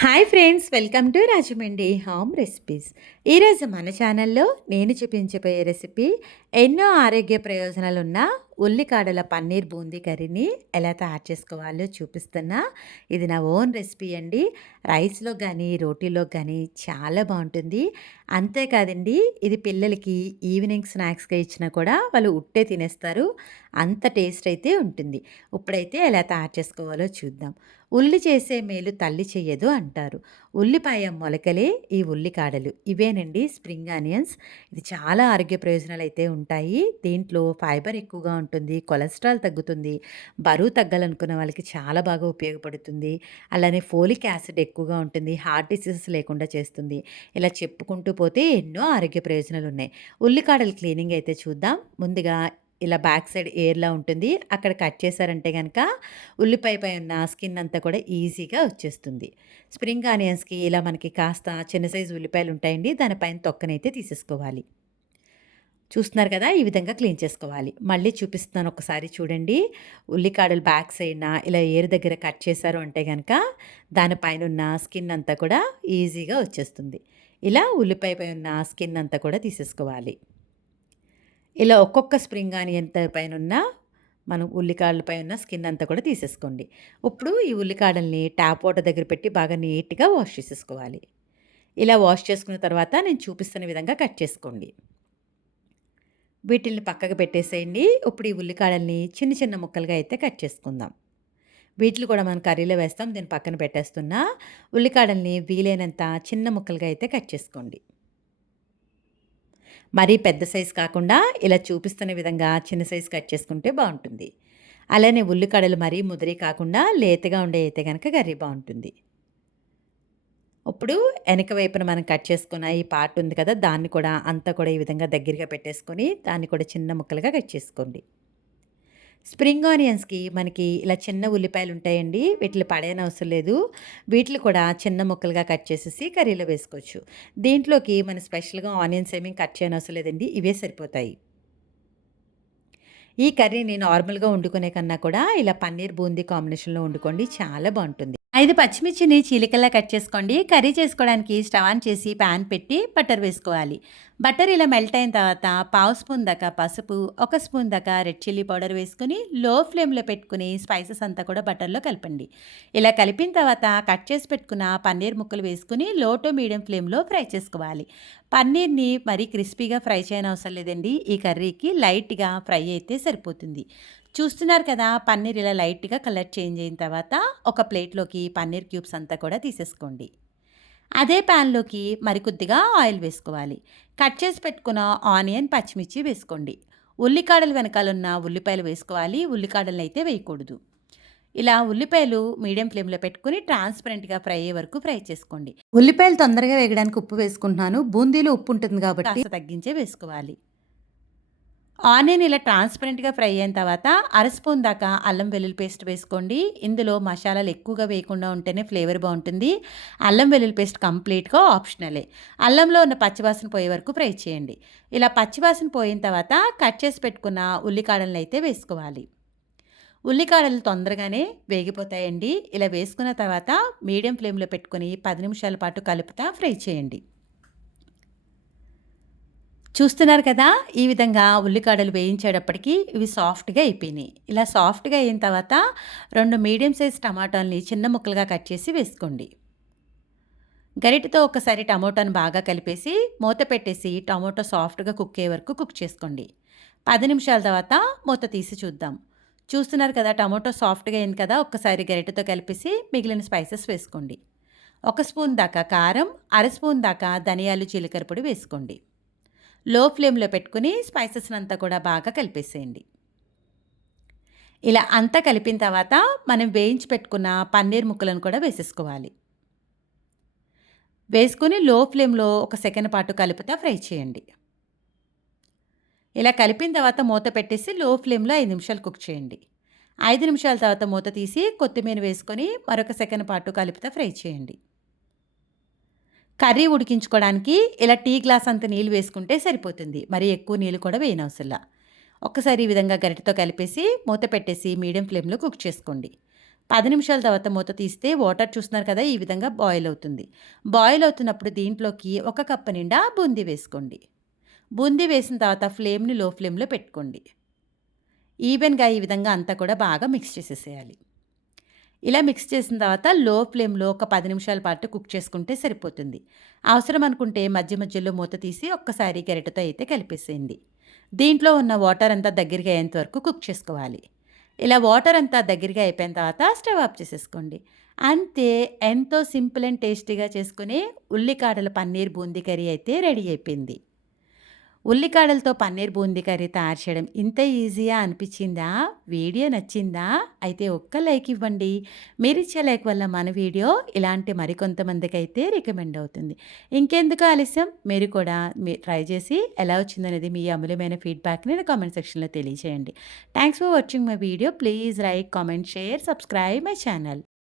Hi friends, welcome to Rajahmundry home recipes. ఈరోజు మన ఛానల్లో నేను చూపించబోయే రెసిపీ ఎన్నో ఆరోగ్య ప్రయోజనాలున్న ఉల్లికాడల పన్నీర్ బూందీ కర్రీని ఎలా తయారు చేసుకోవాలో చూపిస్తున్నా. ఇది నా ఓన్ రెసిపీ అండి. రైస్లో కానీ రోటీలో కానీ చాలా బాగుంటుంది. అంతేకాదండి, ఇది పిల్లలకి ఈవినింగ్ స్నాక్స్గా ఇచ్చినా కూడా వాళ్ళు ఉట్టే తినేస్తారు. అంత టేస్ట్ అయితే ఉంటుంది. ఇప్పుడైతే ఎలా తయారు చేసుకోవాలో చూద్దాం. ఉల్లి చేసే మేలు తల్లి చెయ్యదు అంటారు. ఉల్లిపాయ మొలకలే ఈ ఉల్లికాడలు. ఇవేనండి స్ప్రింగ్ ఆనియన్స్. ఇది చాలా ఆరోగ్య ప్రయోజనాలు అయితే ఉంటాయి. దీంట్లో ఫైబర్ ఎక్కువగా ఉంటుంది, కొలెస్ట్రాల్ తగ్గుతుంది, బరువు తగ్గాలనుకున్న వాళ్ళకి చాలా బాగా ఉపయోగపడుతుంది. అలానే ఫోలిక్ యాసిడ్ ఎక్కువగా ఉంటుంది, హార్ట్ డిసీజెస్ లేకుండా చేస్తుంది. ఇలా చెప్పుకుంటూ పోతే ఎన్నో ఆరోగ్య ప్రయోజనాలు ఉన్నాయి. ఉల్లికాడల క్లీనింగ్ అయితే చూద్దాం. ముందుగా ఇలా బ్యాక్ సైడ్ ఏర్లా ఉంటుంది, అక్కడ కట్ చేశారంటే కనుక ఉల్లిపాయ పై ఉన్న స్కిన్ అంతా కూడా ఈజీగా వచ్చేస్తుంది. స్ప్రింగ్ ఆనియన్స్కి ఇలా మనకి కాస్త చిన్న సైజు ఉల్లిపాయలు ఉంటాయండి, దానిపైన తొక్కనైతే తీసేసుకోవాలి. చూస్తున్నారు కదా, ఈ విధంగా క్లీన్ చేసుకోవాలి. మళ్ళీ చూపిస్తున్నాను, ఒకసారి చూడండి. ఉల్లికాడలు బ్యాక్ సైడ్న ఇలా ఏరు దగ్గర కట్ చేశారు అంటే కనుక దానిపైన ఉన్న స్కిన్ అంతా కూడా ఈజీగా వచ్చేస్తుంది. ఇలా ఉల్లిపాయ పై ఉన్న స్కిన్ అంతా కూడా తీసేసుకోవాలి. ఇలా ఒక్కొక్క స్ప్రింగ్ ఆనియన్ పైనున్న మనం ఉల్లికాడలపై ఉన్న స్కిన్ అంతా కూడా తీసేసుకోండి. ఇప్పుడు ఈ ఉల్లికాడల్ని ట్యాప్ వాటర్ దగ్గర పెట్టి బాగా నీట్‌గా వాష్ చేసేసుకోవాలి. ఇలా వాష్ చేసుకున్న తర్వాత నేను చూపిస్తున్న విధంగా కట్ చేసుకోండి. వీటిల్ని పక్కకు పెట్టేసేయండి. ఇప్పుడు ఈ ఉల్లికాడల్ని చిన్న చిన్న ముక్కలుగా అయితే కట్ చేసుకుందాం. వీటిని కూడా మనం కర్రీలో వేస్తాం. దీన్ని పక్కన పెట్టేస్తున్నా. ఉల్లికాడల్ని వీలైనంత చిన్న ముక్కలుగా అయితే కట్ చేసుకోండి. మరీ పెద్ద సైజు కాకుండా ఇలా చూపిస్తున్న విధంగా చిన్న సైజు కట్ చేసుకుంటే బాగుంటుంది. అలానే ఉల్లికాడలు మరీ ముదిరి కాకుండా లేతగా ఉండే అయితే కనుక కర్రీ బాగుంటుంది. ఇప్పుడు వెనక వైపున మనం కట్ చేసుకున్న ఈ పార్ట్ ఉంది కదా, దాన్ని కూడా అంతా కూడా ఈ విధంగా దగ్గరగా పెట్టేసుకొని దాన్ని కూడా చిన్న ముక్కలుగా కట్ చేసుకోండి. స్ప్రింగ్ ఆనియన్స్‌కి మనకి ఇలా చిన్న ఉల్లిపాయలు ఉంటాయండి. వీటిని పడేయనవసరం లేదు. వీటిని కూడా చిన్న ముక్కలుగా కట్ చేసేసి కర్రీలో వేసుకోవచ్చు. దీంట్లోకి మనం స్పెషల్‌గా ఆనియన్స్ ఏమీ కట్ చేయనవసరం లేదండి. ఇవే సరిపోతాయి. ఈ కర్రీని నార్మల్‌గా వండుకునే కన్నా కూడా ఇలా పన్నీర్ బూందీ కాంబినేషన్‌లో వండుకోండి, చాలా బావుంటుంది. 5 పచ్చిమిర్చిని చీలికల్లా కట్ చేసుకోండి. కర్రీ చేసుకోవడానికి స్టవ్ ఆన్ చేసి పాన్ పెట్టి బటర్ వేసుకోవాలి. బటర్ ఇలా మెల్ట్ అయిన తర్వాత పావు స్పూన్ దాకా పసుపు, 1 స్పూన్ దాకా రెడ్ చిల్లీ పౌడర్ వేసుకొని లో ఫ్లేమ్‌లో పెట్టుకొని స్పైసెస్ అంతా కూడా బటర్‌లో కలపండి. ఇలా కలిపిన తర్వాత కట్ చేసి పెట్టుకున్న పన్నీర్ ముక్కలు వేసుకొని లో టు మీడియం ఫ్లేమ్‌లో ఫ్రై చేసుకోవాలి. పన్నీర్‌ని మరీ క్రిస్పీగా ఫ్రై చేయనవసరం లేదండి. ఈ కర్రీకి లైట్‌గా ఫ్రై అయితే సరిపోతుంది. చూస్తున్నారు కదా, పన్నీర్ ఇలా లైట్‌గా కలర్ చేంజ్ అయిన తర్వాత ఒక ప్లేట్‌లోకి పన్నీర్ క్యూబ్స్ అంతా కూడా తీసేసుకోండి. అదే ప్యాన్‌లోకి మరికొద్దిగా ఆయిల్ వేసుకోవాలి. కట్ చేసి పెట్టుకున్న ఆనియన్, పచ్చిమిర్చి వేసుకోండి. ఉల్లికాడలు వెనకాలన్న ఉల్లిపాయలు వేసుకోవాలి. ఉల్లికాడలను అయితే వేయకూడదు. ఇలా ఉల్లిపాయలు మీడియం ఫ్లేమ్‌లో పెట్టుకొని ట్రాన్స్‌పరెంట్‌గా ఫ్రై అయ్యే వరకు ఫ్రై చేసుకోండి. ఉల్లిపాయలు తొందరగా వేగడానికి ఉప్పు వేసుకుంటున్నాను. బూందీలో ఉప్పు ఉంటుంది కాబట్టి కాస్త తగ్గించే వేసుకోవాలి. ఆనియన్ ఇలా ట్రాన్స్పరెంట్‌గా ఫ్రై అయిన తర్వాత స్పూన్ దాకా అల్లం వెల్లుల్లి పేస్ట్ వేసుకోండి. ఇందులో మసాలాలు ఎక్కువగా వేయకుండా ఉంటేనే ఫ్లేవర్ బావుంటుంది. అల్లం వెల్లుల్లి పేస్ట్ కంప్లీట్‌గా ఆప్షనలే. అల్లంలో ఉన్న పచ్చివాసన పోయే వరకు ఫ్రై చేయండి. ఇలా పచ్చివాసన పోయిన తర్వాత కట్ చేసి పెట్టుకున్న ఉల్లికాడలను అయితే వేసుకోవాలి. ఉల్లికాడలు తొందరగానే వేగిపోతాయండి. ఇలా వేసుకున్న తర్వాత మీడియం ఫ్లేమ్‌లో పెట్టుకొని 10 నిమిషాల పాటు కలుపుతా ఫ్రై చేయండి. చూస్తున్నారు కదా, ఈ విధంగా ఉల్లికాడలు వేయించేటప్పటికి ఇవి సాఫ్ట్‌గా అయిపోయినాయి. ఇలా సాఫ్ట్‌గా అయిన తర్వాత 2 మీడియం సైజ్ టమాటాలని చిన్న ముక్కలుగా కట్ చేసి వేసుకోండి. గరిటెతో ఒకసారి టమోటాను బాగా కలిపేసి మూత పెట్టేసి టమోటా సాఫ్ట్‌గా కుక్ అయ్యే వరకు కుక్ చేసుకోండి. 10 నిమిషాల తర్వాత మూత తీసి చూద్దాం. చూస్తున్నారు కదా, టమోటా సాఫ్ట్‌గా అయింది కదా, ఒక్కసారి గరిటెతో కలిపేసి మిగిలిన స్పైసెస్ వేసుకోండి. 1 స్పూన్ దాకా కారం, స్పూన్ దాకా ధనియాలు, జీలకర్ర పొడి వేసుకోండి. లో ఫ్లేమ్‌లో పెట్టుకొని స్పైసెస్‌నంతా కూడా బాగా కలిపేసేయండి. ఇలా అంతా కలిపిన తర్వాత మనం వేయించి పెట్టుకున్న పన్నీర్ ముక్కలను కూడా వేసేసుకోవాలి. వేసుకొని లో ఫ్లేమ్‌లో ఒక సెకండ్ పాటు కలుపుతా ఫ్రై చేయండి. ఇలా కలిపిన తర్వాత మూత పెట్టేసి లో ఫ్లేమ్‌లో 5 నిమిషాలు కుక్ చేయండి. 5 నిమిషాల తర్వాత మూత తీసి కొత్తిమీర వేసుకొని మరొక సెకండ్ పాటు కలుపుతా ఫ్రై చేయండి. కర్రీ ఉడికించుకోవడానికి ఇలా టీ గ్లాస్ అంత నీళ్ళు వేసుకుంటే సరిపోతుంది. మరి ఎక్కువ నీళ్ళు కూడా వేయనవసరంలా. ఒక్కసారి ఈ విధంగా గరిటెతో కలిపేసి మూత పెట్టేసి మీడియం ఫ్లేమ్‌లో కుక్ చేసుకోండి. 10 నిమిషాల తర్వాత మూత తీస్తే వాటర్ చూస్తున్నారు కదా! ఈ విధంగా బాయిల్ అవుతుంది. బాయిల్ అవుతున్నప్పుడు దీంట్లోకి ఒక కప్పు నిండా బూందీ వేసుకోండి. బూందీ వేసిన తర్వాత ఫ్లేమ్‌ని లో ఫ్లేమ్‌లో పెట్టుకోండి. ఈవెన్‌గా ఈ విధంగా అంతా కూడా బాగా మిక్స్ చేసేసేయాలి. ఇలా మిక్స్ చేసిన తర్వాత లో ఫ్లేమ్‌లో ఒక 10 నిమిషాల పాటు కుక్ చేసుకుంటే సరిపోతుంది. అవసరం అనుకుంటే మధ్య మధ్యలో మూత తీసి ఒక్కసారి గరిటెతో అయితే కలిపేసేయండి. దీంట్లో ఉన్న వాటర్ అంతా దగ్గరగా అయ్యేంత వరకు కుక్ చేసుకోవాలి. ఇలా వాటర్ అంతా దగ్గరగా అయిపోయిన తర్వాత స్టవ్ ఆఫ్ చేసేసుకోండి. అంతే, ఎంతో సింపుల్ అండ్ టేస్టీగా చేసుకునే ఉల్లికాడల పన్నీర్ బూందీ కర్రీ అయితే రెడీ అయిపోయింది. ఉల్లికాడలతో పన్నీర్ బూందీ కర్రీ తయారు చేయడం ఇంత ఈజీయా అనిపించిందా? వీడియో నచ్చిందా? అయితే ఒక్క లైక్ ఇవ్వండి. మీరిచ్చే లైక్ వల్ల మన వీడియో ఇలాంటి మరికొంతమందికైతే రికమెండ్ అవుతుంది. ఇంకెందుకు ఆలస్యం, మీరు కూడా ట్రై చేసి ఎలా వచ్చిందనేది మీ అమూల్యమైన ఫీడ్‌బ్యాక్‌ని నా కామెంట్ సెక్షన్‌లో తెలియజేయండి. Thanks for watching my video. Please like, comment, share, subscribe my channel.